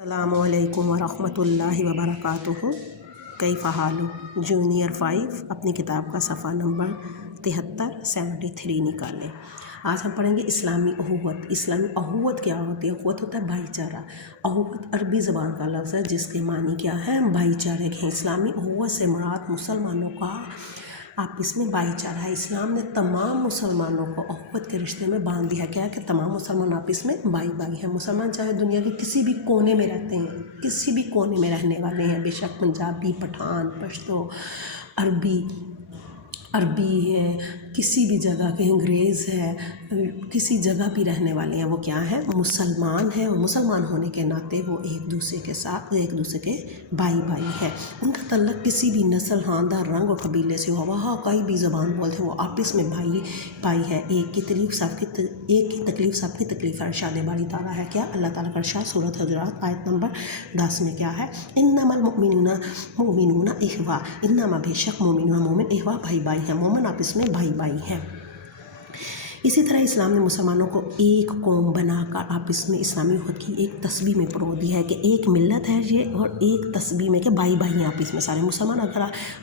السلام علیکم ورحمۃ اللہ وبرکاتہ۔ کیف حالو جونیئر 5 اپنی کتاب کا صفحہ نمبر 73 نکالیں۔ آج ہم پڑھیں گے اسلامی اخوت۔ اسلامی اخوت کیا ہوتی ہے؟ اخوت ہوتا ہے بھائی چارہ۔ اخوت عربی زبان کا لفظ ہے جس کے معنی کیا ہے؟ بھائی چارے کے ہیں۔ اسلامی اخوت سے مراد مسلمانوں کا آپس میں بھائی چارہ ہے۔ اسلام نے تمام مسلمانوں کو اخوت کے رشتے میں باندھ دیا۔ کیا ہے کہ تمام مسلمان آپس میں بھائی بھائی ہیں۔ مسلمان چاہے دنیا کے کسی بھی کونے میں رہتے ہیں، کسی بھی کونے میں رہنے والے ہیں، بے شک پنجابی، پٹھان، پشتو، عربی ہے، کسی بھی جگہ کے، انگریز ہے، کسی جگہ بھی رہنے والے ہیں، وہ کیا ہیں؟ مسلمان ہیں۔ اور مسلمان ہونے کے ناطے وہ ایک دوسرے کے ساتھ ایک دوسرے کے بھائی بھائی ہیں۔ ان کا تعلق کسی بھی نسل، خاندان، رنگ اور قبیلے سے ہو، وہاں کوئی بھی زبان بولتے ہیں، وہ آپس میں بھائی بھائی ہے۔ ایک کی تکلیف سب کی تکلیف ہے۔ ارشاد باری تعالیٰ ہے کیا؟ اللہ تعالیٰ کا ارشاد سورۃ حجرات آیت نمبر 10 میں کیا ہے؟ انما المؤمنون اخوہ، انما بے شک مومن اخوہ بھائی بھائی ہیں۔ مومن آپس میں بھائی بھائی ہیں۔ اسی طرح اسلام نے مسلمانوں کو ایک قوم بنا کر آپس میں اسلامی اخوت کی ایک تسبیح میں پرو دیا ہے کہ ایک ملت ہے یہ، اور ایک تسبیح میں کہ بھائی بھائی ہیں آپس میں سارے مسلمان۔ اگر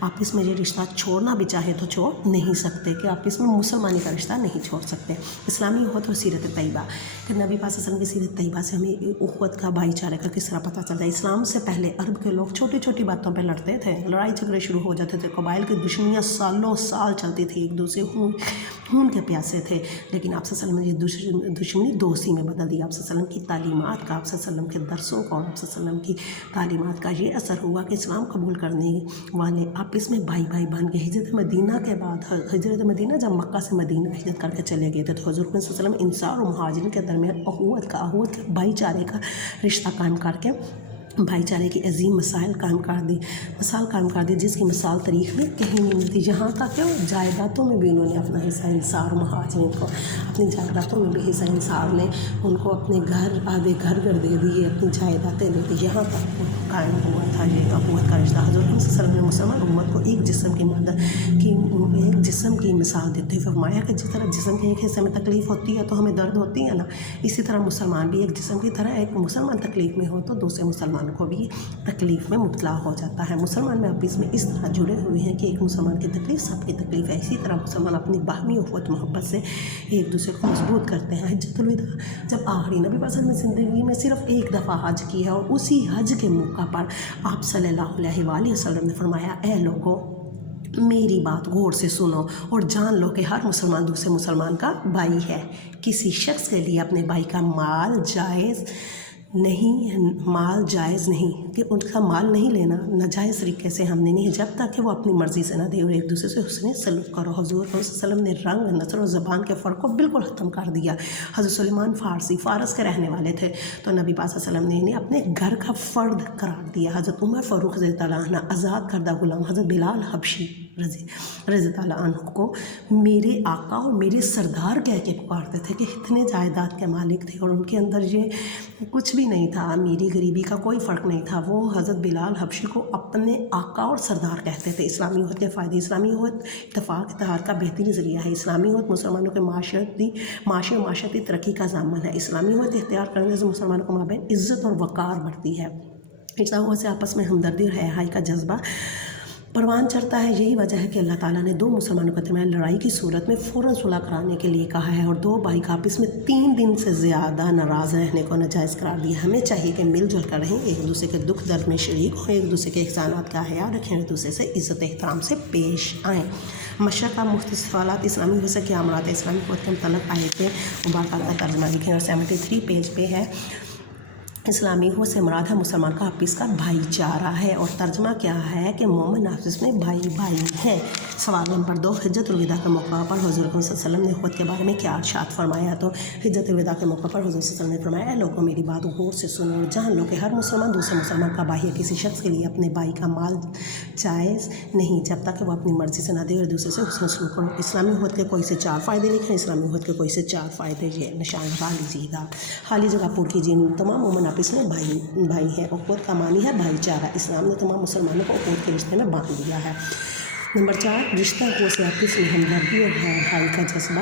آپس میں یہ رشتہ چھوڑنا بھی چاہے تو چھوڑ نہیں سکتے، کہ آپس میں مسلمانی کا رشتہ نہیں چھوڑ سکتے۔ اسلامی اخوت اور سیرت طیبہ، کہ نبی پاک صلی اللہ علیہ وسلم کی سیرت طیبہ سے ہمیں اخوت کا، بھائی چارے کا کس طرح پتہ چلتا ہے۔ اسلام سے پہلے عرب کے لوگ چھوٹی چھوٹی باتوں پہ لڑتے تھے، لڑائی جھگڑے شروع ہو جاتے تھے، قبائل کی دشمنیاں سالوں سال چلتی تھی، ایک دوسرے خون کے پیاسے تھے۔ لیکن آپ صلی اللہ علیہ وسلم نے یہ دشمنی دوستی میں بدل دی۔ آپ صلی اللہ علیہ وسلم کی تعلیمات کا، آپ صلی اللہ علیہ وسلم کے درسوں کا، اور آپ صلی اللہ علیہ وسلم کی تعلیمات کا یہ اثر ہوا کہ اسلام قبول کرنے والے آپس میں بھائی بھائی بن گئے۔ ہجرت مدینہ کے بعد، ہجرت مدینہ جب مکہ سے مدینہ ہجرت کر کے چلے گئے تھے تو حضور صلی اللہ علیہ وسلم انصار اور مہاجرین کے درمیان اخوت کا بھائی چارے کا رشتہ قائم کر کے بھائی چارے کی عظیم مثال قائم کر دی، جس کی مثال تاریخ میں کہیں نہیں ملتی۔ یہاں تک کہ جائیدادوں میں بھی انہوں نے اپنا حصہ انصار و مہاجرین کو، اپنی جائیدادوں میں بھی حصہ انصار نے ان کو اپنے آدھے گھر دے دیے، اپنی جائیدادیں دے دی۔ یہاں تک قائم ہوا تھا یہ اخوت کا رشتہ۔ حضرت صلی اللہ علیہ وسلم نے مسلمان امت کو ایک جسم کی مثال دیتے ہوئے فرمایا کہ جس طرح جسم کے ایک حصے میں تکلیف ہوتی ہے تو ہمیں درد ہوتی ہے نا، اسی طرح مسلمان بھی ایک جسم کی طرح، ایک مسلمان تکلیف میں ہو تو دوسرے مسلمان کو بھی تکلیف میں مبتلا ہو جاتا ہے۔ مسلمان میں آپس میں اس طرح جڑے ہوئے ہیں کہ ایک مسلمان کی تکلیف سب کی تکلیف ہے۔ اسی طرح مسلمان اپنی باہمی اخوت محبت سے ایک دوسرے کو مضبوط کرتے ہیں۔ حجۃ الوداع جب آخری نبی پاک نے زندگی میں صرف ایک دفعہ حج کی ہے، اور اسی حج کے موقع پر آپ صلی اللہ علیہ وآلہ وسلم نے فرمایا، اے لوگوں میری بات غور سے سنو اور جان لو کہ ہر مسلمان دوسرے مسلمان کا بھائی ہے۔ کسی شخص کے لیے اپنے بھائی کا مال جائز نہیں، کہ ان کا مال نہیں لینا ناجائز طریقے سے ہم نے نہیں، جب تک کہ وہ اپنی مرضی سے نہ دے، اور ایک دوسرے سے حسن سلوک کرو۔ حضور صلی اللہ علیہ وسلم نے رنگ، نسل اور زبان کے فرق کو بالکل ختم کر دیا۔ حضرت سلیمان فارس کے رہنے والے تھے، تو نبی پاک صلی اللہ علیہ وسلم نے انہیں اپنے گھر کا فرد قرار دیا۔ حضرت عمر فاروق رضی اللہ عنہ آزاد کردہ غلام حضرت بلال حبشی رضی اللہ عنہ کو میرے آقا اور میرے سردار کہہ کے پکارتے تھے، کہ اتنے جائیداد کے مالک تھے اور ان کے اندر یہ کچھ بھی نہیں تھا، امیری غریبی کا کوئی فرق نہیں تھا۔ وہ حضرت بلال حبشی کو اپنے آقا اور سردار کہتے تھے۔ اسلامی اخوت کے فائدے: اسلامی اخوت اتفاق اتحاد کا بہترین ذریعہ ہے۔ اسلامی اخوت مسلمانوں کے معاشی و معاشرتی ترقی کا ضامن ہے۔ اسلامی اخوت اختیار کرنے سے مسلمانوں کو مابین عزت اور وقار بڑھتی ہے۔ اسلامی اخوت سے آپس میں ہمدردی اور حیائی کا جذبہ پروان چڑھتا ہے۔ یہی وجہ ہے کہ اللہ تعالیٰ نے دو مسلمانوں کے درمیان لڑائی کی صورت میں فوراً صلح کرانے کے لیے کہا ہے، اور دو بھائی کا آپس میں 3 دن سے زیادہ ناراض رہنے کو ناجائز قرار دیا۔ ہمیں چاہیے کہ مل جل کر رہیں، ایک دوسرے کے دکھ درد میں شریک ہوں، ایک دوسرے کے احسانات کا خیال رکھیں، ایک دوسرے سے عزت احترام سے پیش آئیں۔ مشرق کا مختلف سوالات: اسلامی اخوت سے کیا مراد ہے؟ اسلامی اخوت کے متعلق آیتیں مبارکات کا ترجمہ لکھیں، اور 73 پیج پہ ہے۔ اسلامی اخوت سے مراد ہے مسلمان کا آپس کا بھائی چارہ ہے، اور ترجمہ کیا ہے کہ مومن آپس میں بھائی بھائی ہیں۔ سوال نمبر 2، حجۃ الوداع کے موقع پر حضور صلی اللہ علیہ وسلم نے اخوت کے بارے میں کیا ارشاد فرمایا؟ تو حجۃ الوداع کے موقع پر حضور صلی اللہ علیہ وسلم نے فرمایا، اے لوگوں میری بات غور سے سنو اور جان لو کہ ہر مسلمان دوسرے مسلمان کا بھائی ہے۔ کسی شخص کے لیے اپنے بھائی کا مال جائز نہیں جب تک کہ وہ اپنی مرضی سے نہ دے، اور دوسرے سے حسن سلوک کرو۔ اسلامی اخوت کے کوئی سے 4 فائدے لکھیں۔ اسلامی اخوت کے کوئی سے 4 فائدے یہ نشان لگا لیجیے گا۔ خالی جگہ پر کیجیے۔ تمام مومن آپس میں بھائی ہیں۔ اخوت کا معنی ہے بھائی چارہ۔ اسلام نے تمام مسلمانوں کو اخوت کے رشتے میں باندھ دیا ہے۔ نمبر 4، رشتہ اخوت سے آپس میں ہمدردی اور حیائی کا جذبہ